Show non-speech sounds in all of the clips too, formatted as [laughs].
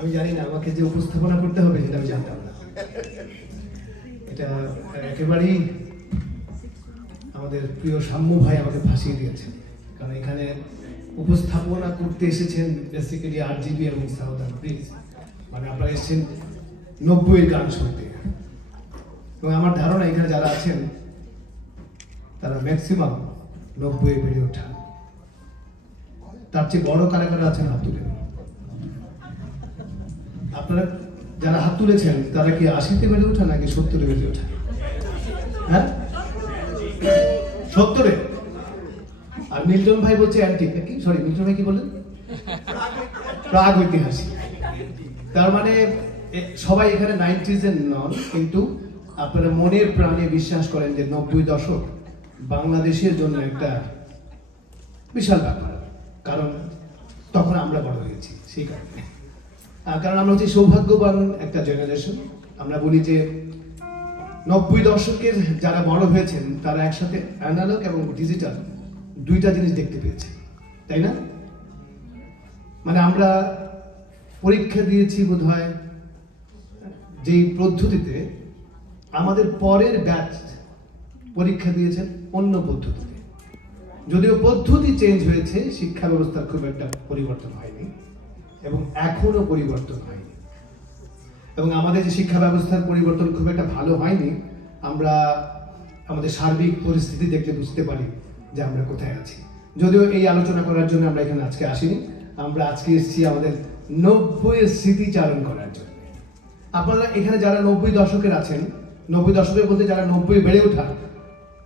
আমি জানি না, আমাকে যে উপস্থাপনা করতে হবে সেটা আমি জানতাম না। এটা একেবারেই আমাদের প্রিয় সাম্য ভাই আমাকে ফাঁসিয়ে দিয়েছেন। কারণ এখানে উপস্থাপনা করতে এসেছেন বেসিক্যালি আর জিবি এবং সাউদার্ন প্লিজ মানে আপনারা এসেছেন নব্বইয়ের গান শুনতে। এবং আমার ধারণা এখানে যারা আছেন, তারা ম্যাক্সিমাম নব্বইয়ে বেড়ে ওঠা। তার চেয়ে বড় কারা কারা আছেন হাত তুলে আপনারা যারা হাত তুলেছেন, তারা কি আশিতে বেড়ে ওঠা নাকি সত্তরে বেড়ে ওঠা? হ্যাঁ? সত্তরে? আর মিল্টন ভাই বলছে অ্যান্টিক নাকি সরি মিল্টন ভাই কি বললেন? প্রাগ ঐতিহাসিক। তার মানে সবাই এখানে নাইনটিজ এর নন, কিন্তু আপনারা মনের প্রাণে বিশ্বাস করেন যে নব্বই দশক বাংলাদেশের জন্য একটা বিশাল ব্যাপার। কারণ তখন আমরা বড় হয়েছি, সেই কারণে। কারণ আমরা হচ্ছে সৌভাগ্যবান একটা জেনারেশন আমরা বলি যে নব্বই দশকের যারা বড় হয়েছেন, তারা একসাথে অ্যানালগ এবং ডিজিটাল দুইটা জিনিস দেখতে পেয়েছে। তাই না? মানে আমরা পরীক্ষা দিয়েছি বোধ হয় যেই পদ্ধতিতে আমাদের পরের ব্যাচ পরীক্ষা দিয়েছেন অন্য পদ্ধতিতে। যদিও পদ্ধতি চেঞ্জ হয়েছে, শিক্ষা ব্যবস্থার খুব একটা পরিবর্তন হয়নি। এবং এখনও পরিবর্তন হয়নি। এবং আমাদের যে শিক্ষা ব্যবস্থার পরিবর্তন খুব একটা ভালো হয়নি, আমরা আমাদের সার্বিক পরিস্থিতি দেখলে বুঝতে পারি যে আমরা কোথায় আছি। যদিও এই আলোচনা করার জন্য আমরা এখানে আজকে আসিনি, আমরা আজকে এসেছি আমাদের নব্বই স্মৃতিচারণ করার জন্য। আপনারা এখানে যারা নব্বই দশকের আছেন, নব্বই দশকের বলতে যারা নব্বই বেড়ে ওঠা,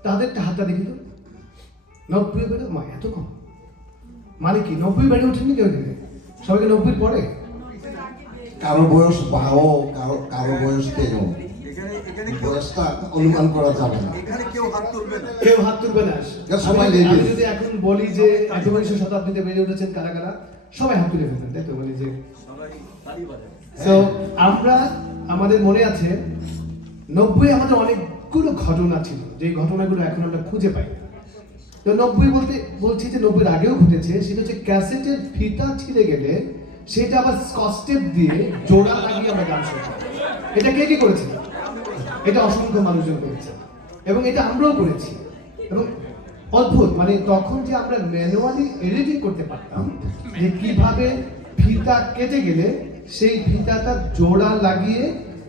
তাদেরটা হাতটা দেখি তো। নব্বই বেড়ে মা, এত কম। মানে কি, নব্বই বেড়ে ওঠেনি কেউ সবাইকে নব্বই পরে? কারও বয়স বারো কারও কারও বয়স তেরো। বয়সটা অনুমান করা যাবে না। এখানে কেউ হাত তুলবে না। কেউ হাত তুলবে না সবাই লেগে যদি এখন বলি যে শতাব্দীতে বেড়ে উঠেছেন কারা কারা সবাই হাত তুলে ফেলতেন তাই তো বলি যে। আমরা আমাদের মনে আছে নব্বই আমাদের অনেকগুলো ঘটনা ছিল। যে ঘটনাগুলো এখন আমরা খুঁজে পাই না। তো নব্বই বলতে, বলছি যে নব্বইয়ের আগেও ঘটেছে, সেটা হচ্ছে ক্যাসেটের ফিতা ছিঁড়ে গেলে সেটা আবার স্কচটেপ দিয়ে জোড়া লাগিয়ে আমরা গান শুনতাম এটা কে কে করেছে? এটা অসংখ্য মানুষজন করেছে। এবং এটা আমরাও করেছি। এবং অদ্ভুত মানে তখন যে আমরা ম্যানুয়ালি এডিটিং করতে পারতাম, যে কীভাবে ফিতা কেটে গেলে সেই ফিতাটা জোড়া লাগিয়ে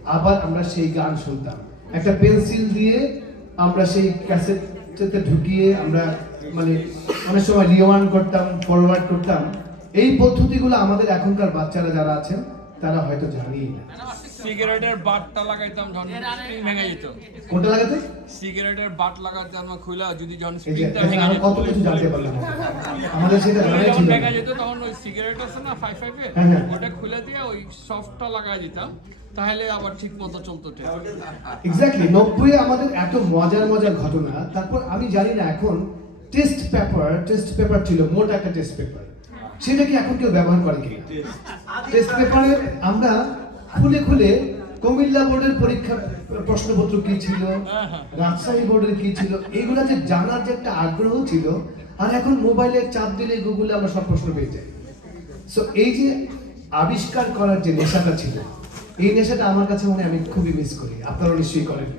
আবার আমরা সেই গান শুনতাম। একটা পেন্সিল দিয়ে আমরা সেই ক্যাসেটটাতে ঢুকিয়ে আমরা মানে অনেক সময় রিওয়ান করতাম ফরওয়ার্ড করতাম। এই পদ্ধতিগুলো আমাদের এখনকার বাচ্চারা যারা আছেন তারা হয়তো জানিই না। সিগারেটের বাটটা লাগাইতাম যখন স্প্রিং ভেঙে যেত। কোনটা লাগাতে সিগারেটের বাট লাগাইতাম খুলে যদি যখন স্প্রিংটা ভেঙে যেত কত কিছু জানতে পারলাম। আমাদের সেটা ছিল ভেঙে যেত তখন ওই সিগারেট আছে না ফাইভ ফাইভে হ্যাঁ, হ্যাঁ। ওটা খুলে দিয়ে ওই সফটটা লাগাই দিতাম। তাহলে আবার ঠিক মতো চলতো এক্স্যাক্টলি নব্বই আমাদের এত মজার মজার ঘটনা, তারপর আমি জানি না এখন টেস্ট পেপার টেস্ট পেপার ছিল, মোট একটা টেস্ট পেপার সেটা কি এখন কেউ ব্যবহার করে কি টেস্ট পেপারে আমরা খুলে খুলে কুমিল্লা বোর্ডের পরীক্ষার প্রশ্নপত্র কি ছিল, রাজশাহী বোর্ডের কি ছিল এইগুলা যে জানার যে একটা আগ্রহ ছিল, আর এখন মোবাইলে চাপ দিলে গুগলে আমরা সব প্রশ্ন পেয়ে যাই। সো এই যে আবিষ্কার করার যে নেশাটা ছিল এই নেশাটা আমার কাছে মনে আমি খুবই মিস করি। আপনারাও নিশ্চয়ই করেন।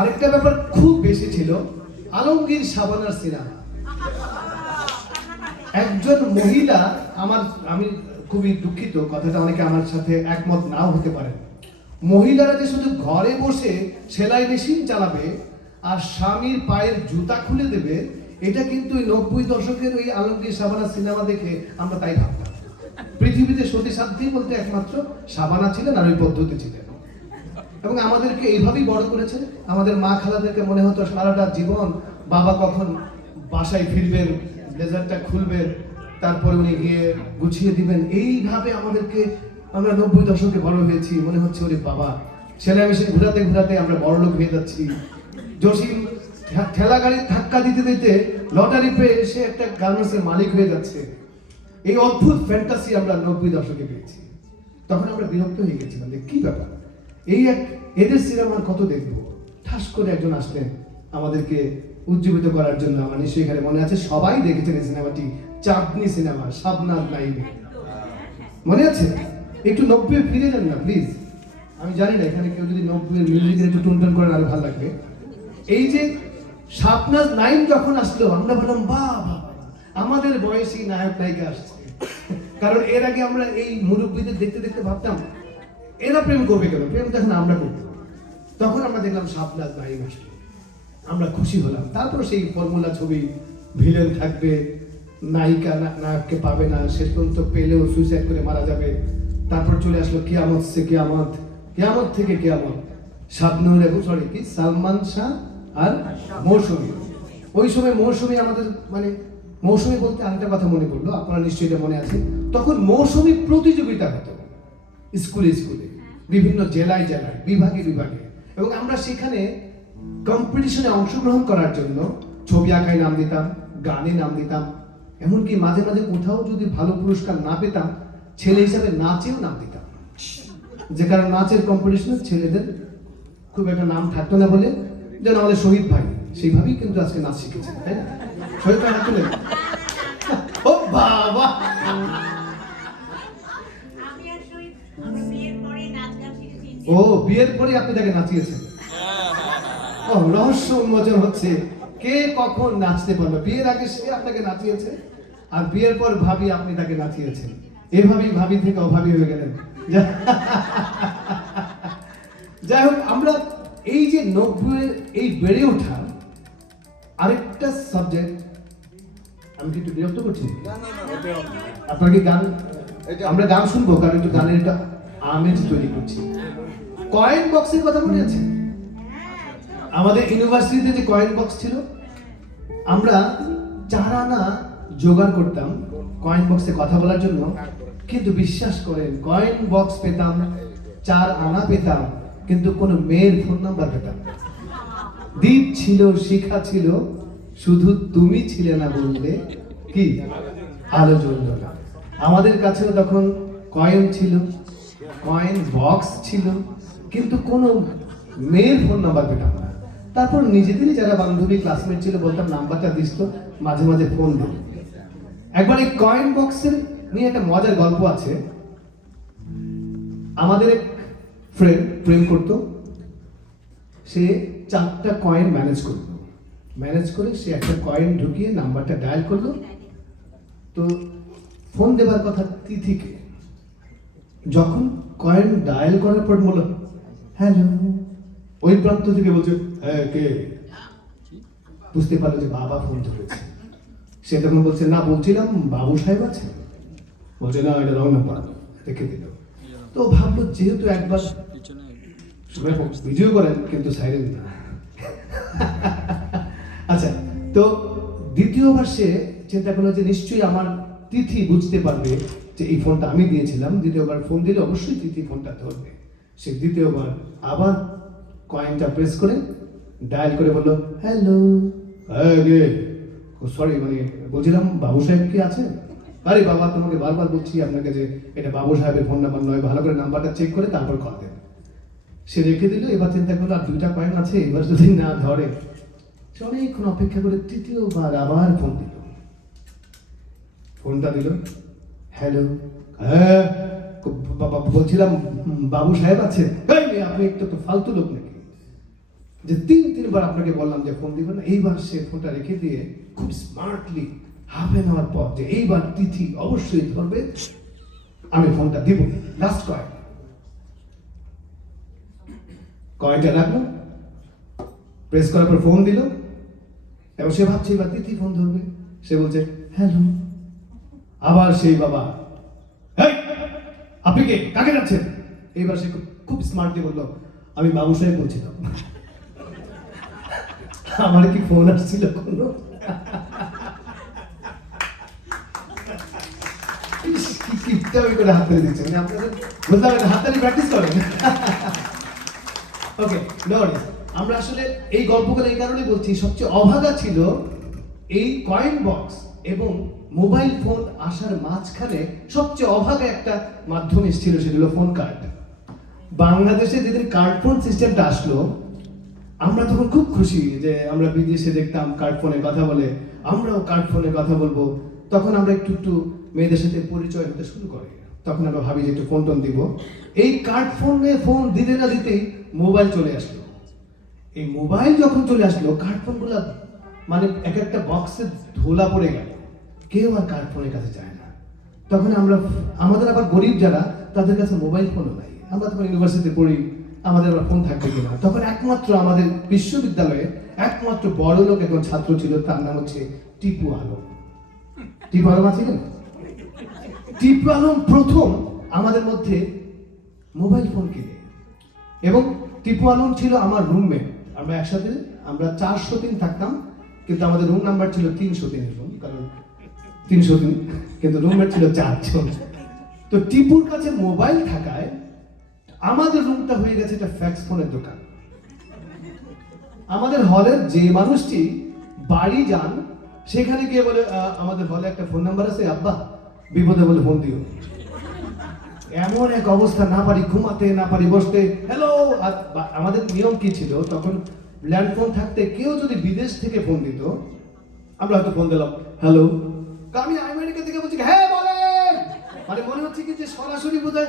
আরেকটা ব্যাপার খুব বেশি ছিল, আলমগীর সাবানার সিনেমা। একজন মহিলা আমার, আমি খুবই দুঃখিত, কথাটা অনেকে আমার সাথে একমত নাও হতে পারে মহিলারা যে শুধু ঘরে বসে সেলাই মেশিন চালাবে আর স্বামীর পায়ের জুতা খুলে দেবে, এটা কিন্তু নব্বই দশকের ওই আলমগীর সাবানা সিনেমা দেখে আমরা তাই ভাবতাম। পৃথিবীতে সতী সাধ্যি বলতে একমাত্র সাবানা ছিলেন আর ওই পদ্ধতি ছিলেন। এবং আমাদেরকে এইভাবেই বড় করেছে আমাদের মা খালাদেরকে মনে হতো সারাটা জীবন বাবা কখন বাসায় ফিরবেন ব্লেজারটা খুলবেন, তারপরে উনি গিয়ে গুছিয়ে দিবেন। এইভাবে আমাদেরকে আমরা নব্বই দশকে বড় হয়েছি। মনে হচ্ছে ওরে বাবা ছেলে মেশিন ঘুরাতে ঘুরাতে আমরা বড় লোক হয়ে যাচ্ছি। জসিম ঠেলা গাড়ির ধাক্কা দিতে দিতে লটারি পেয়ে সে একটা গার্মেন্টসের মালিক হয়ে যাচ্ছে। এই অদ্ভুত ফ্যান্টাসি আমরা নব্বই দশকে পেয়েছি। তখন আমরা বিরক্ত হয়ে গেছিলাম যে কি ব্যাপার? এই এক এদের সিনেমার কত দেখব? ঠাস করে একজন আসলেন আমাদেরকে উজ্জীবিত করার জন্য। আমার নিশ্চয়ই এখানে মনে আছে সবাই দেখেছেন এই সিনেমাটি চাঁদনি সিনেমা শাবনাথ নাইবে মনে আছে? একটু নব্বই ফিরে যান না প্লিজ আমি জানি না এখানে কেউ যদি নব্বই মিউজিকের একটু টুনটুন করেন আরও ভালো লাগবে। এই যে সাপনাজ নাইন যখন আসলো আমরা বললাম বাহ, আমাদের বয়সী নায়ক নায়িকা আসছে। কারণ এর আগে আমরা এই মুরব্বীদের দেখতে দেখতে ভাবতাম এরা প্রেম করবে কেন? প্রেম তখন আমরা করব। তখন আমরা দেখলাম সাপনাজ নাইন আসলো। আমরা খুশি হলাম। তারপর সেই ফর্মুলা ছবি ভিলেন থাকবে নায়িকা নায়ককে পাবে না শেষ পর্যন্ত পেলেও সুইসাইড করে মারা যাবে। তারপর চলে আসলো কেয়ামত সে কেয়ামত কেয়ামত থেকে কেয়ামত। শাবনুর এবং সরি কি? সালমান শাহ আর মৌসুমী। ওই সময় মৌসুমী আমাদের মানে মৌসুমী বলতে আরেকটা কথা মনে পড়ল, আপনারা নিশ্চয়ই এটা মনে আছে। তখন মৌসুমী প্রতিযোগিতা হতো, স্কুলে স্কুলে, বিভিন্ন জেলায় জেলায়, বিভাগে বিভাগে। এবং আমরা সেখানে কম্পিটিশনে অংশগ্রহণ করার জন্য ছবি আঁকায় নাম দিতাম, গানে নাম দিতাম। এমনকি মাঝে মাঝে কোথাও যদি ভালো পুরস্কার না পেতাম, ছেলে হিসাবে নাচেও নাম দিতাম। যে কারণ নাচের কম্পিটিশনে ছেলেদের খুব একটা নাম থাকতো না বলে যেন আমাদের শহীদ ভাই সেইভাবেই কিন্তু আজকে নাচ শিখেছেন তাই না? ভাই হাত তুলেন। ও বাবা! শিখেছি। ও বিয়ের পরে আপনি তাকে নাচিয়েছেন? ও রহস্য উন্মোচন হচ্ছে। কে কখন নাচতে পারবে? বিয়ের আগে সে আপনাকে নাচিয়েছে আর বিয়ের পর ভাবি আপনি তাকে নাচিয়েছেন। এভাবেই ভাবি থেকে অভাবী হয়ে গেলেন। যাই হোক আমরা এই যে নব্বই এই বেড়ে ওঠা আরেকটা সাবজেক্ট আমি কি একটু বিরক্ত করছি? আপনার কি গান আমরা গান শুনব কারণ একটু গানের একটা আমেজ তৈরি করছি। কয়েন বক্সের কথা মনে আছে? আমাদের ইউনিভার্সিটিতে যে কয়েন বক্স ছিল আমরা চার আনা জোগাড় করতাম কয়েন বক্সে কথা বলার জন্য কিন্তু বিশ্বাস করেন কয়েন বক্স পেতাম চার আনা পেতাম কিন্তু কোনো মেয়ের ফোন নাম্বার পেতাম না। দ্বীপ ছিল, শিখা ছিল, শুধু তুমি ছিলে না বললে কি? আলো জ্বলল না। আমাদের কাছেও তখন কয়েন ছিল কয়েন বক্স ছিল, কিন্তু কোনো মেয়ের ফোন নাম্বার পেতাম না। তারপর নিজেদেরই যারা বান্ধবী ক্লাসমেট ছিল, বলতাম, নাম্বারটা দিস তো, মাঝে মাঝে ফোন দিত একবার এই কয়েন বক্সের নিয়ে একটা মজার গল্প আছে। আমাদের এক ফ্রেন্ড প্রেম করতো সে চারটা কয়েন ম্যানেজ করল। ম্যানেজ করে সে একটা কয়েন ঢুকিয়ে নাম্বারটা ডায়াল করল। তো ফোন দেবার কথা তিথিকে। যখন কয়েন ডায়াল করার পর বলল হ্যালো ওই প্রান্ত থেকে বলছে হ্যাঁ কে? বুঝতে পারল যে বাবা ফোন ধরেছে। সে তখন বলছে, না, বলছিলাম বাবু সাহেব আছে। বলছে, না, এটা রং নাম্বার রেখে দিল। তো ভাবলো যেহেতু একবার সবাই ভিডিও করেন কিন্তু সাইলেন্ট না। আচ্ছা তো দ্বিতীয়বার সে চিন্তা করল যে নিশ্চয়ই আমার তিথি বুঝতে পারবে যে এই ফোনটা আমি দিয়েছিলাম। দ্বিতীয়বার ফোন দিলে অবশ্যই তিথি ফোনটা ধরবে। সে দ্বিতীয়বার আবার কয়েনটা প্রেস করে ডায়াল করে বলল হ্যালো সরি মানে বলছিলাম বাবু সাহেব কি আছে? আরে বাবা, তোমাকে বারবার বলছি আপনাকে যে এটা বাবু সাহেবের ফোন নাম্বার নয়। ভালো করে নাম্বারটা চেক করে তারপর কল দেন সে রেখে দিল এবার চিন্তা করল আর দুইটা কয়েন আছে এবার যদি না ধরে। সে অনেকক্ষণ অপেক্ষা করে তৃতীয়বার আবার ফোন দিল। ফোনটা দিল। হ্যালো? হ্যাঁ বলছিলাম বাবু সাহেব আছে আপনি একটু তো ফালতু লোক নাকি? যে তিন তিনবার আপনাকে বললাম যে ফোন দিবেন না এইবার সে ফোনটা রেখে দিয়ে খুব স্মার্টলি হাফ এন আওয়ার পর যে এইবার তিথি অবশ্যই ধরবে আমি ফোনটা দিব। Last coin. কয়েনটা রাখল? প্রেস করার পর ফোন দিল। এবং সে ভাবছে, এবার তিথি ফোন ধরবে। সে বলছে হ্যালো আবার সেই বাবা আপনি কে? কাকে যাচ্ছেন এইবার সে খুব- খুব স্মার্টলি বলল, আমি বাবু সাহেব বলছিলাম। আমার কি ফোন আসছিল কোনো? কি করে হাত দিচ্ছে মানে আপনাদের বুঝলাম না হাততালি প্র্যাকটিস করেন। ওকে নো আমরা আসলে এই গল্পগুলো এই কারণে বলছি, সবচেয়ে অভাগা ছিল এই কয়েন বক্স এবং মোবাইল ফোন আসার মাঝখানে সবচেয়ে অভাগা একটা মাধ্যম এসেছিল, সেটা হলো ফোন কার্ড বাংলাদেশে যেদিন কার্ড ফোন সিস্টেমটা আসলো, আমরা তখন খুব খুশি যে আমরা বিদেশে দেখতাম কার্ড ফোনে কথা বলে, আমরাও কার্ড ফোনে কথা বলব। তখন আমরা একটু একটু মেয়েদের সাথে পরিচয় হতে শুরু করি। তখন আমরা ভাবি যে একটু ফোন টোন দিব। এই কার্ড ফোনে ফোন দিতে না দিতেই মোবাইল চলে আসলো। এই মোবাইল যখন চলে আসলো কার্ড ফোনগুলো মানে এক একটা বক্সে ধোলা পড়ে গেল। কেউ আর কার্ড ফোনের কাছে যায় না। তখন আমরা আমাদের আবার গরিব যারা, তাদের কাছে মোবাইল ফোনও নাই। আমরা তখন ইউনিভার্সিটিতে পড়ি, আমাদের আবার ফোন থাকবে কিনা? তখন একমাত্র আমাদের বিশ্ববিদ্যালয়ে একমাত্র বড় লোক একজন ছাত্র ছিল, তার নাম হচ্ছে টিপু আলম। টিপু আলম আছে কিনা? টিপু আলম প্রথম আমাদের মধ্যে মোবাইল ফোন কিনে। এবং টিপু আলম ছিল আমার রুমমেট আমরা একসাথে, আমরা চারশো দিন থাকতাম, কিন্তু আমাদের রুম নাম্বার ছিল তিনশো তিন রুম কারণ তিনশো দিন কিন্তু রুমমেট ছিল চারজন। তো টিপুর কাছে মোবাইল থাকায় আমাদের রুমটা হয়ে গেছে একটা ফ্যাক্স ফোনের দোকান। আমাদের হলের যে মানুষটি বাড়ি যান, সেখানে গিয়ে বলে আমাদের হলে একটা ফোন নাম্বার আছে, আব্বা, বিপদে বলে ফোন দিও। এমন এক অবস্থা না পারি, ঘুমাতে না পারি, বসতে। হ্যালো আমাদের নিয়ম কি ছিল? তখন ল্যান্ড ফোন থাকতে কেউ যদি বিদেশ থেকে ফোন দিত, আমরা হয়তো ফোন দিলাম হ্যালো আমি আমেরিকা থেকে বলছি হ্যাঁ বলেন। মানে মনে হচ্ছে কি যে সরাসরি বোধহয়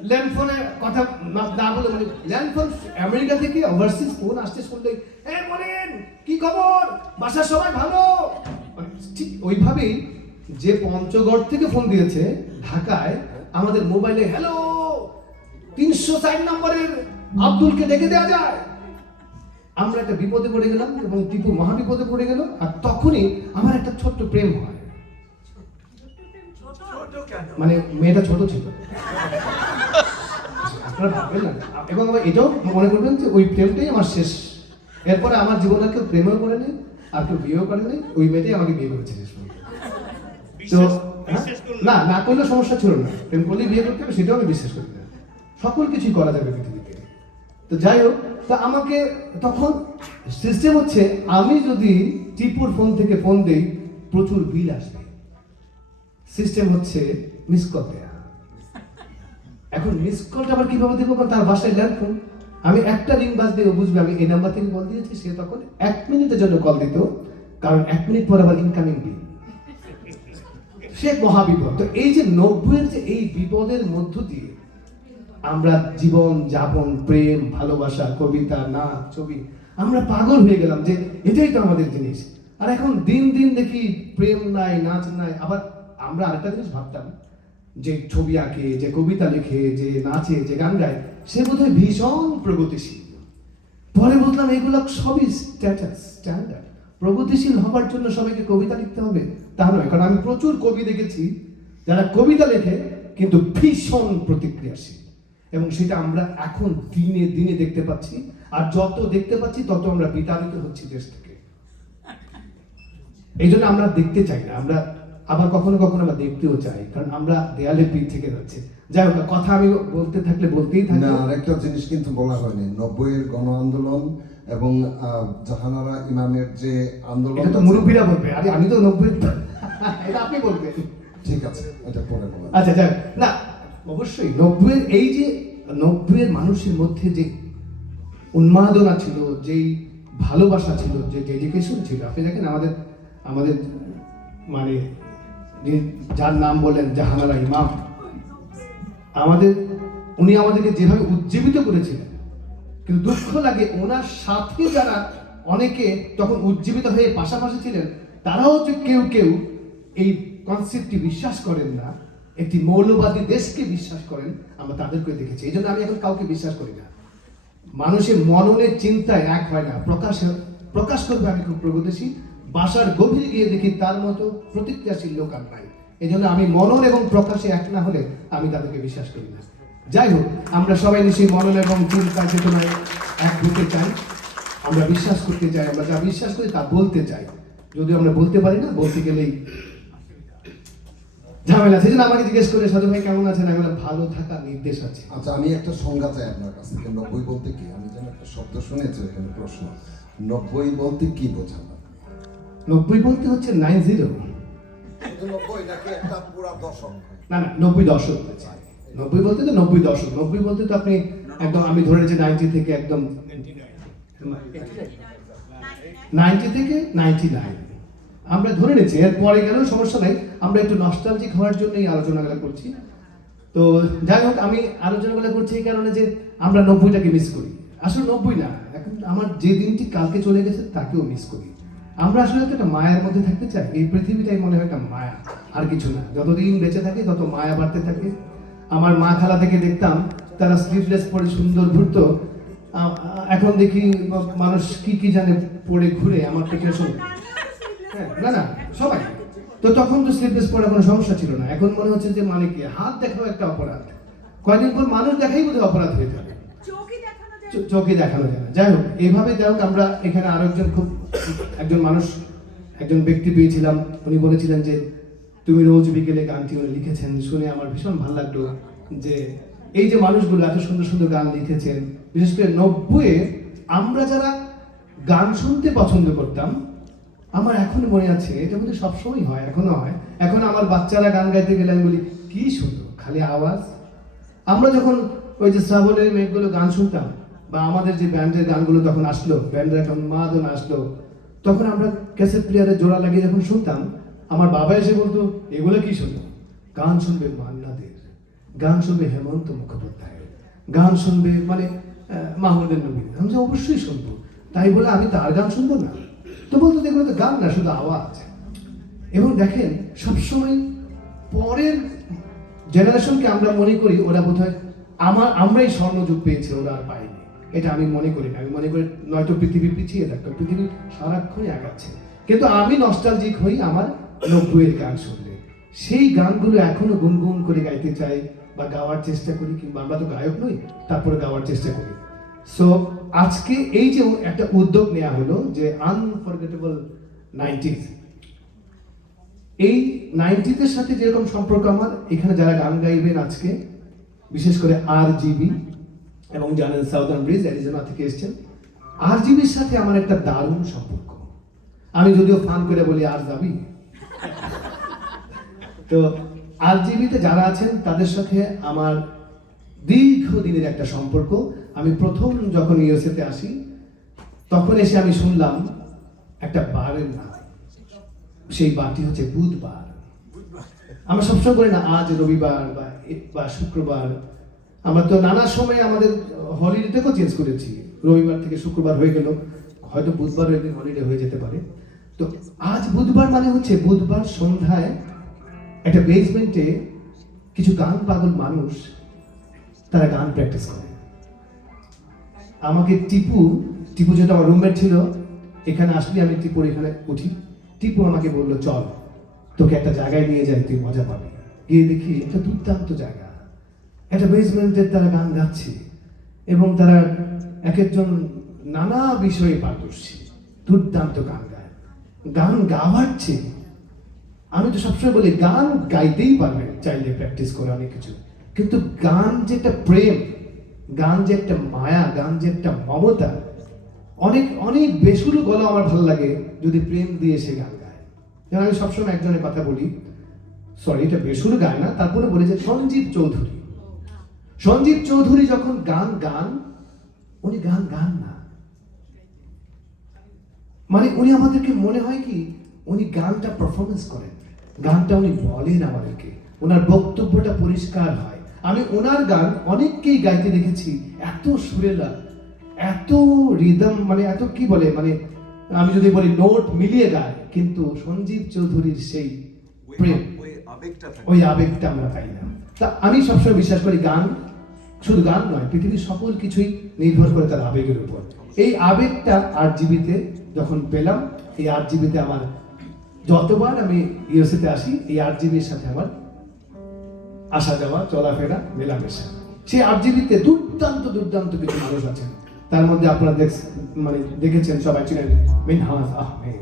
ল্যান্ড ফোনে কথা না- বলে মানে ল্যান্ড ফোন আমেরিকা থেকে ওভারসিজ ফোন আসতে শুনলে হ্যাঁ বলেন, কি খবর? বাসার সবাই ভালো? মানে ঠিক ওইভাবেই যে পঞ্চগড় থেকে ফোন দিয়েছে, ঢাকায় আমাদের মোবাইলে হ্যালো তিনশো ষাট নম্বরের আব্দুলকে ডেকে দেওয়া যায়। আমরা একটা বিপদে পড়ে গেলাম এবং টিপু মহাবিপদে পড়ে গেল আর তখনই আমার একটা ছোট্ট প্রেম হয়। মানে মেয়েটা ছোট ছিল। আপনারা ভাববেন না। এবং আমার এটাও মনে করবেন যে ওই প্রেমটাই আমার শেষ। এরপরে আমার জীবনে কেউ প্রেমও করে নেই আর কেউ বিয়েও করে নেই ওই মেয়েটাই আমাকে বিয়ে করেছে। তো? না না করলে সমস্যা ছিল না। প্রেম করলেই বিয়ে করতে হবে, সেটাও আমি বিশ্বাস করি না। সকল কিছুই করা যাবে পৃথিবীতে। তো যাই হোক, তো আমাকে তখন সিস্টেম হচ্ছে, আমি যদি টিপুর ফোন থেকে ফোন দেই, প্রচুর বিল আসবে। সিস্টেম হচ্ছে মিস কল দেয়া। এখন মিস কলটা আবার কীভাবে দেবো? কারণ তার বাসায় ল্যান্ড ফোন আমি একটা রিং দিয়ে বুঝবে, আমি এই নাম্বার থেকে কল দিয়েছি, সে তখন এক মিনিটের জন্য কল দিত। কারণ এক মিনিট পর আবার ইনকামিং বিল সে মহাবিপদ। তো এই যে নব্বইয়ের যে এই বিপদের মধ্য দিয়ে আমরা জীবন, যাপন, প্রেম, ভালোবাসা, কবিতা, নাচ, ছবি, আমরা পাগল হয়ে গেলাম যে এটাই তো আমাদের জিনিস। আর এখন দিন দিন দেখি প্রেম নাই, নাচ নাই। আবার আমরা আরেকটা জিনিস ভাবতাম, যে ছবি আঁকে, যে কবিতা লেখে, যে নাচে, যে গান গায়, সে বোধহয় ভীষণ প্রগতিশীল। পরে বুঝলাম এগুলো সবই স্ট্যাটাস স্ট্যান্ডার্ড প্রগতিশীল হবার জন্য সবাইকে কবিতা লিখতে হবে, তা নয়, কারণ আমি প্রচুর কবি দেখেছি যারা কবিতা লেখে কিন্তু ভীষণ প্রতিক্রিয়াশীল। এবং সেটা আমরা এখন দিনে দিনে দেখতে পাচ্ছি, আর যত দেখতে পাচ্ছি তত আমরা বিতাড়িত হচ্ছি দেশ থেকে। এই জন্য আমরা দেখতে চাই না, আমরা আবার কখনো কখনো আমরা দেখতেও চাই, কারণ আমরা দেয়ালে পিঠ থেকে যাচ্ছে। যাই হোক, কথা আমি বলতে থাকলে বলতেই থাকি। না, আরেকটা জিনিস কিন্তু বলা হয়নি নব্বইয়ের গণ আন্দোলন এবং জাহানারা ইমামের যে আন্দোলন এটা তো মুরব্বীরা বলবে। আরে আমি তো নব্বই এটা আপনি বলবেন। ঠিক আছে এটা পরে বলা আচ্ছা যাক। না অবশ্যই নব্বইয়ের এই যে নব্বইয়ের মানুষের মধ্যে যে উন্মাদনা ছিল যেই ভালোবাসা ছিল যে ডেডিকেশন ছিল আপনি দেখেন আমাদের আমাদের মানে যার নাম বলেন জাহানারা ইমাম আমাদের উনি আমাদেরকে যেভাবে উজ্জীবিত করেছিলেন কিন্তু দুঃখ লাগে ওনার সাথে যারা অনেকে তখন উজ্জীবিত হয়ে পাশাপাশি ছিলেন, তারাও যে কেউ কেউ এই কনসেপ্টটি বিশ্বাস করেন না, একটি মৌলবাদী দেশকে বিশ্বাস করেন, আমরা তাদেরকে দেখেছি। এই জন্য আমি এখন কাউকে বিশ্বাস করি না। মানুষের মননের চিন্তায় এক হয় না, প্রকাশ প্রকাশ করবে আমি খুব প্রগতিশীল, বাসার গভীরে গিয়ে দেখি তার মতো প্রতিক্রিয়াশীল লোক আর নাই। এই জন্য আমি মনন এবং প্রকাশে এক না হলে আমি তাদেরকে বিশ্বাস করি না। যাই হোক আমরা সবাই নিশ্চয়ই মনন এবং চিন্তা চেতনায় এক হতে চাই। আমরা বিশ্বাস করতে চাই আমরা যা বিশ্বাস করি তা বলতে চাই। যদি আমরা বলতে পারি না বলতে গেলেই ঝামেলা। সেই জন্য আমাকে জিজ্ঞেস করে সাধু ভাই কেমন আছেন? আমি ভালো থাকার নির্দেশ আছে। আচ্ছা আমি একটা সংজ্ঞা চাই আপনার কাছ থেকে। নব্বই বলতে কি? আমি যেন একটা শব্দ শুনেছি এখানে প্রশ্ন। নব্বই বলতে কি বোঝান নব্বই বলতে হচ্ছে নাইন জিরো নব্বই নাকি একটা পুরা দশক? না না নব্বই দশক। নব্বই বলতে তো নব্বই দশক, নব্বই বলতে তো আপনি একদম, আমি ধরে নিয়েছি নাইনটি থেকে একদম নাইনটি থেকে নাইনটি নাইন। আমরা ধরে নিয়েছি এর পরে গেলেও সমস্যা নাই, আমরা একটু নস্টালজিক হওয়ার জন্য এই আলোচনাগুলো করছি। তো যাই হোক, আমি আলোচনাগুলো করছি এই কারণে যে আমরা নব্বইটাকে মিস করি। আসলে নব্বই না, এখন আমার যে দিনটি কালকে চলে গেছে তাকেও মিস করি। আমরা আসলে তো একটা মায়ার মধ্যে থাকতে চাই, এই পৃথিবীটাই মনে হয় একটা মায়া, আর কিছু না। যতদিন বেঁচে থাকে, তত মায়া বাড়তে থাকে। আমার মা খালা থেকে দেখতাম তারা স্লিভলেস পরে সুন্দর ঘুরতো। এখন দেখি মানুষ কি কি জানে পড়ে ঘুরে আমার থেকে শুনে হ্যাঁ, না না সবাই। তো তখন তো স্লিপলেস পড়া কোনো সমস্যা ছিল না। এখন মনে হচ্ছে যে মানে কি হাত দেখাও একটা অপরাধ। কয়দিন পর মানুষ দেখাই বোধহয় অপরাধ হয়ে যাবে। চোখে দেখানো যায় না। যাই হোক এইভাবে যাই হোক আমরা এখানে আরও একজন খুব একজন মানুষ একজন ব্যক্তি পেয়েছিলাম। উনি বলেছিলেন যে তুমি রোজ বিকেলে গানটি উনি লিখেছেন, শুনে আমার ভীষণ ভালো লাগল যে এই যে মানুষগুলো এত সুন্দর সুন্দর গান লিখেছেন, বিশেষ করে নব্বইয়ে আমরা যারা গান শুনতে পছন্দ করতাম, আমার এখন মনে আছে, এটা কিন্তু সবসময় হয়, এখনও হয়। এখন আমার বাচ্চারা গান গাইতে গেলে আমি বলি, কি সুন্দর, খালি আওয়াজ? আমরা যখন ওই যে শ্রাবণের মেঘগুলো গান শুনতাম, বা আমাদের যে ব্যান্ডের গানগুলো তখন আসলো, ব্যান্ডের এখন মাদন আসলো, তখন আমরা ক্যাসেট প্লেয়ারে জোড়া লাগিয়ে যখন শুনতাম আমার বাবা এসে বলতো, এগুলো কি শুনতো গান শুনবে মান্নাদের, গান শুনবে হেমন্ত মুখোপাধ্যায় গান শুনবে মানে মাহমুদের নবী আমি যে অবশ্যই শুনব। তাই বলে আমি তার গান শুনব না? তো বলতো এগুলো তো গান না, শুধু আওয়াজ। এবং দেখেন, সবসময় পরের জেনারেশনকে আমরা মনে করি, ওরা বোধহয় আমার, আমরাই স্বর্ণযুগ পেয়েছে, ওরা আর পায়নি। এটা আমি মনে করি না। আমি মনে করি, নয়তো পৃথিবী পিছিয়ে থাকতো পৃথিবী সারাক্ষণই আগাচ্ছে। কিন্তু আমি নস্টালজিক হই আমার নব্বইয়ের গান শুনলে। সেই গানগুলো এখনও গুনগুন করে গাইতে চাই বা গাওয়ার চেষ্টা করি, কিংবা আমরা তো গায়ক নই, তারপরে গাওয়ার চেষ্টা করি। সো আজকে এই যে একটা উদ্যোগ নেওয়া হলো যে আনফরগেটেবল নাইনটিজ এই নাইনটিদের সাথে যেরকম সম্পর্ক আমার, এখানে যারা গান গাইবেন আজকে, বিশেষ করে আর জিবি এবং জানেন সাউদার্ন ব্রিজ অ্যারিজোনা থেকে এসেছেন আর জিবির সাথে আমার একটা দারুণ সম্পর্ক। আমি যদিও ফান করে বলি, আর যাবি? তো আর জিবিতে যারা আছেন, তাদের সাথে আমার দীর্ঘদিনের একটা সম্পর্ক। আমি প্রথম যখন ইউএসএতে আসি, তখন এসে আমি শুনলাম একটা বারের নাম। সেই বারটি হচ্ছে বুধবার। আমরা সবসময় বলি না, আজ রবিবার বা বা শুক্রবার। আমরা তো নানা সময় আমাদের হলিডে থেকেও চেঞ্জ করেছি। রবিবার থেকে শুক্রবার হয়ে গেল। হয়তো বুধবার হলিডে হয়ে যেতে পারে। তো আজ বুধবার মানে হচ্ছে বুধবার সন্ধ্যায় একটা বেসমেন্টে কিছু গান পাগল মানুষ তারা গান প্র্যাকটিস করে। আমাকে টিপু টিপু যেটা আমার রুমমেট ছিল, এখানে আসলে আমি টিপুর এখানে উঠি। টিপু আমাকে বলল, চল, তোকে একটা জায়গায় নিয়ে যাই, তুই মজা পাবি। গিয়ে দেখি একটা দুর্দান্ত জায়গা। একটা বেসমেন্টের তারা গান গাচ্ছে এবং তারা এক একজন নানা বিষয়ে পারদর্শী। দুর্দান্ত গান গায়। গান গাওয়ার চেয়ে আমি তো সবসময় বলি, গান গাইতেই পারবে চাইলে প্র্যাকটিস করে অনেক কিছু। কিন্তু গান যে একটা প্রেম, গান যে একটা মায়া, গান যে একটা মমতা, অনেক অনেক বেসুরো গলা আমার ভালো লাগে যদি প্রেম দিয়ে সে গান গায়। যেমন আমি সবসময় একজনের কথা বলি সরি এটা বেসুরো গায় না। তারপরে বলি যে, সঞ্জীব চৌধুরী। সঞ্জীব চৌধুরী যখন গান গান, উনি গান গান না। মানে উনি আমাদেরকে মনে হয় কি উনি গানটা পারফরমেন্স করেন। গানটা উনি বলেন আমাদেরকে। ওনার বক্তব্যটা পরিষ্কার হয়। আমি ওনার গান অনেককেই গাইতে দেখেছি এত সুরেলা এত রিদম মানে এত কি বলে মানে আমি যদি বলি নোট মিলিয়ে গায় কিন্তু সঞ্জীব চৌধুরীর সেই প্রেম ওই আবেগটা ওই আবেগটা আমরা পাই না। তা আমি সবসময় বিশ্বাস করি গান শুধু গান নয় পৃথিবীর সকল কিছুই নির্ভর করে তার আবেগের উপর। এই আবেগটা আর জিবিতে যখন পেলাম, এই আট জিবিতে আমার যতবার আমি ইউএসএতে আসি, এই আট জিবির সাথে আমার আসা যাওয়া, চলাফেরা, মেলামেশা। সেই আট জিবিতে দুর্দান্ত দুর্দান্ত কিছু মানুষ আছেন। তার মধ্যে আপনারা দেখ মানে দেখেছেন, সবাই ছিলেন মিনহাজ আহমেদ।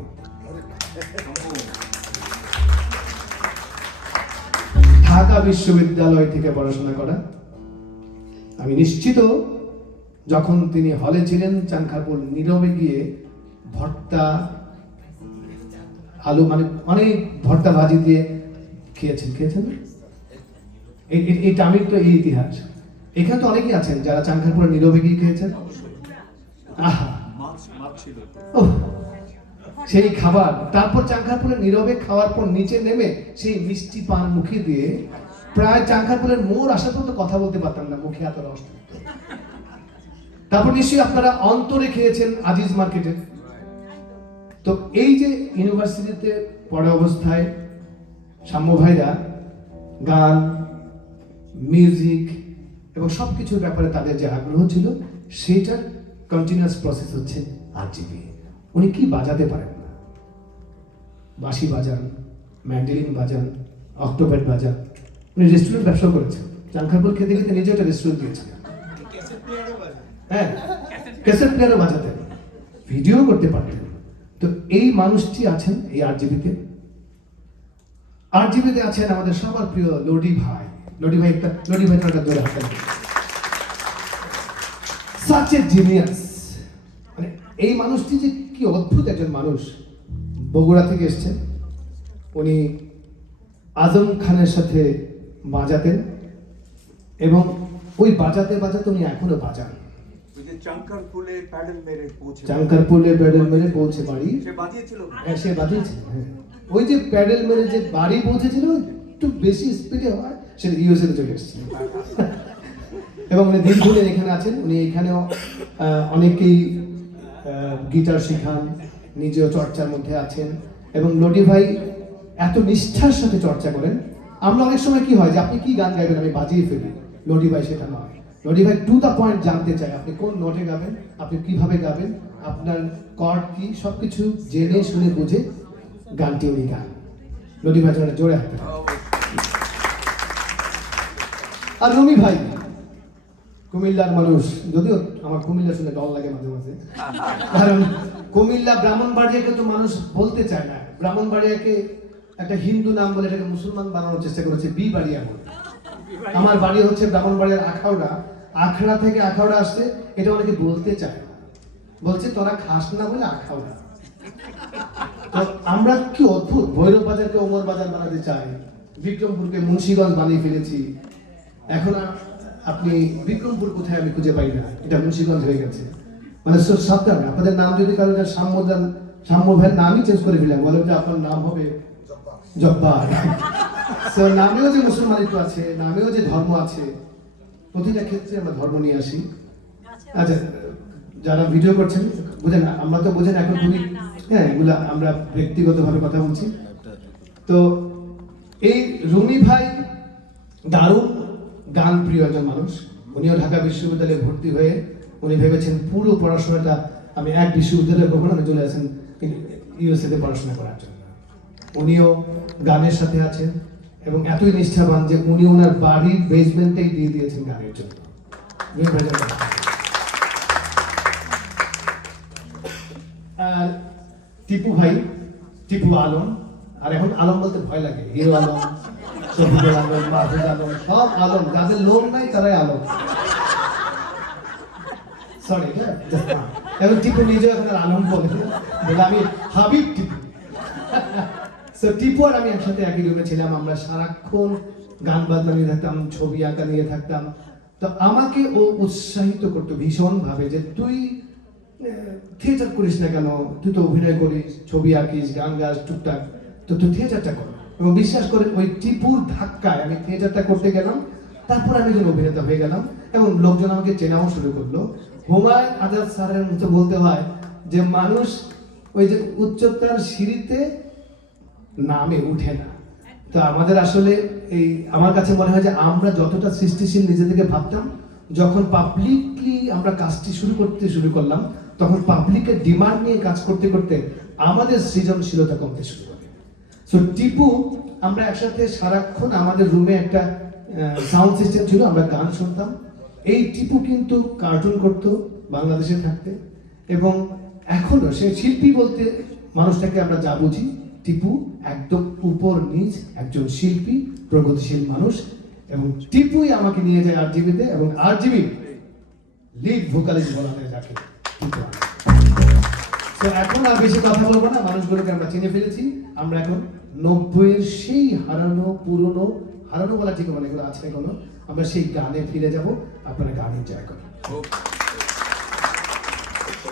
ঢাকা বিশ্ববিদ্যালয় থেকে পড়াশোনা করা আমি নিশ্চিত, যখন তিনি হলে ছিলেন চানখারপুর নীরবে গিয়ে ভর্তা, আলু মানে অনেক ভর্তা ভাজি দিয়ে খেয়েছেন খেয়েছেন এই টামির তো এই ইতিহাস। এখানে তো অনেকেই আছেন যারা চানখারপুরে নীরবে গিয়ে খেয়েছেন সেই খাবার, তারপর চাঙ্কারপুরে নীরবে খাওয়ার পর নিচে নেমে সেই মিষ্টি পান মুখে দিয়ে প্রায় চাঙ্কারপুলের মোড় আসার পর তো কথা বলতে পারতাম না, মুখে এত রস তারপর নিশ্চয়ই আপনারা অন্তরে খেয়েছেন আজিজ মার্কেটে তো এই যে ইউনিভার্সিটিতে পড়া অবস্থায় সাম্য ভাইরা গান মিউজিক এবং সব কিছুর ব্যাপারে তাদের যে আগ্রহ ছিল সেটার কন্টিনিউয়াস প্রসেস হচ্ছে আরজিবি উনি কি বাজাতে পারেন না? বাঁশি বাজান ম্যান্ডেলিন বাজান অক্টোপেড বাজান। উনি রেস্টুরেন্ট ব্যবসা করেছেন। চাঙ্খারপুর খেতে খেতে নিজে একটা রেস্টুরেন্ট দিয়েছিলেন। হ্যাঁ ক্যাসেট প্লেয়ারও বাজাতেন। ভিডিও করতে পারতেন। তো এই মানুষটি আছেন এই আরজিবিতে। আরজিবিতে আছেন আমাদের সবার প্রিয় লডি ভাই। লডি ভাই একটা লডি ভাই একটা ধরে হাতেন সাচ এ জিনিয়াস মানে এই মানুষটি যে কি অদ্ভুত একজন মানুষ। বগুড়া থেকে এসেছেন। উনি আজম খানের সাথে বাজাতেন। এবং ওই বাজাতে বাজাতে উনি এখনও বাজান। প্যাডেল মেরে পৌঁছে চাঙ্কারপুলে প্যাডেল মেরে পৌঁছে বাড়ি সে হ্যাঁ, সে হ্যাঁ। ওই যে প্যাডেল মেরে যে বাড়ি পৌঁছেছিল একটু বেশি স্পিডে হয় সেটা ইউএসএ চলে এবং উনি দীর্ঘদিন এখানে আছেন উনি এখানেও অনেকেই গিটার শেখান নিজেও চর্চার মধ্যে আছেন। এবং লডি ভাই এত নিষ্ঠার সাথে চর্চা করেন। আমরা অনেক সময় কি হয় যে আপনি কি গান গাইবেন আমি বাজিয়ে ফেলি লডি ভাই সেটা নয়। লডি টু দ্য পয়েন্ট জানতে চাই, আপনি কোন নোটে গাবেন? আপনি কীভাবে গাবেন? আপনার কর্ড কি? সবকিছু জেনে শুনে বুঝে গানটি উনি গান। ভাই, জোরে হাতে আর রুমি ভাই, কুমিল্লার মানুষ, যদিও আমার কুমিল্লা শুনে ডল লাগে মাঝে মাঝে। কারণ কুমিল্লা ব্রাহ্মণবাড়িয়াকে তো মানুষ বলতে চায় না। ব্রাহ্মণবাড়িয়াকে একটা হিন্দু নাম বলে এটাকে মুসলমান বানানোর চেষ্টা করেছে বি বাড়িয়া আমার বাড়ি হচ্ছে ব্রাহ্মণবাড়িয়ার আখাউড়া। আখড়া থেকে আখাউড়া আসছে, এটা অনেকে বলতে চায়। বলছে, তোরা খাস না বলে আখাউড়া তো আমরা কি অদ্ভুত? ভৈরব বাজারকে ওমর বাজার বানাতে চাই, বিক্রমপুরকে মুন্সিগঞ্জ বানিয়ে ফেলেছি। এখন আপনি বিক্রমপুর কোথায় আমি খুঁজে পাই না, এটা মুন্সিগঞ্জ হয়ে গেছে। মানে সব সাবধান, আপনাদের নাম যদি কারও সাম্যদান, সাম্য ভাইয়ের নামই চেঞ্জ করে ফেলাম বলে যে আপনার নাম হবে জব্বার। তো [laughs] নামেও যে মুসলমানিত্ব আছে, নামেও যে ধর্ম আছে প্রতিটা ক্ষেত্রে আমরা ধর্ম নিয়ে আসি। আচ্ছা যারা ভিডিও করছেন বুঝেন আমরা তো বুঝেন এখন খুবই হ্যাঁ এগুলা আমরা ব্যক্তিগতভাবে কথা বলছি। তো এই রুমি ভাই দারুণ গান প্রিয় একজন মানুষ। উনিও ঢাকা বিশ্ববিদ্যালয়ে ভর্তি হয়ে উনি ভেবেছেন পুরো পড়াশোনাটা আমি এক বিশ্ববিদ্যালয়ে কখনো আমি চলে আসেন ইউএসএ তে পড়াশোনা করার জন্য। উনিও গানের সাথে আছেন। এবং এতই নিষ্ঠাবান যে উনি ওনার বাড়ির বেসমেন্টেই দিয়ে দিয়েছেন গানের জন্য। আর টিপু ভাই, টিপু আলম, আর এখন আলম বলতে ভয় লাগে, হিরো আলম, শফিকুল আলম, মাহফুজ আলম, সব আলম, যাদের লোক নাই তারাই আলম। সরি এখন টিপু নিজে এখন আলম বলে, আমি হাবিব টিপু। সো টিপু আর আমি একসাথে একই রুমে ছিলাম, আমরা সারাক্ষণ গান বাজনা নিয়ে থাকতাম, ছবি আঁকা নিয়ে থাকতাম। তো আমাকে ও উৎসাহিত করতো ভীষণ ভাবে যে তুই থিয়েটার করিস না কেন? তুই তো অভিনয় করিস, ছবি আঁকিস, গান গাছ টুকটাক। তো তুই থিয়েটারটা কর। এবং বিশ্বাস করে ওই টিপুর ধাক্কায় আমি থিয়েটারটা করতে গেলাম, তারপর আমি একজন অভিনেতা হয়ে গেলাম এবং লোকজন আমাকে চেনাও শুরু করল। হুমায়ুন আজাদ স্যারের মতো বলতে হয় যে, মানুষ ওই যে উচ্চতার সিঁড়িতে নামে উঠে না। তো আমাদের আসলে এই, আমার কাছে মনে হয় যে আমরা যতটা সৃষ্টিশীল নিজে থেকে ভাবতাম, যখন পাবলিকলি আমরা কাজটি শুরু করতে শুরু করলাম, তখন পাবলিকের ডিমান্ড নিয়ে কাজ করতে করতে আমাদের সৃজনশীলতা কমতে শুরু করে। সো টিপু, আমরা একসাথে সারাক্ষণ আমাদের রুমে একটা সাউন্ড সিস্টেম ছিল, আমরা গান শুনতাম। এই টিপু কিন্তু কার্টুন করতো, বাংলাদেশে থাকতে। এবং এখনও সে শিল্পী বলতে মানুষটাকে আমরা যা বুঝি টিপু একদম উপর নিচ একজন শিল্পী, প্রগতিশীল মানুষ এবং টিপুই আমাকে নিয়ে যায় আরজিবিতে এবং আরজিবি লিড ভোকালিস্ট বলা হয় যাকে। তো এখন আর বেশি কথা বলব না, মানুষগুলোকে আমরা চিনে ফেলেছি। আমরা এখন নব্বইয়ের সেই হারানো, পুরনো, হারানো বলা ঠিক মানে এগুলো আছে এখনও। আমরা সেই গানে ফিরে যাব। আপনারা গান এনজয় করুন।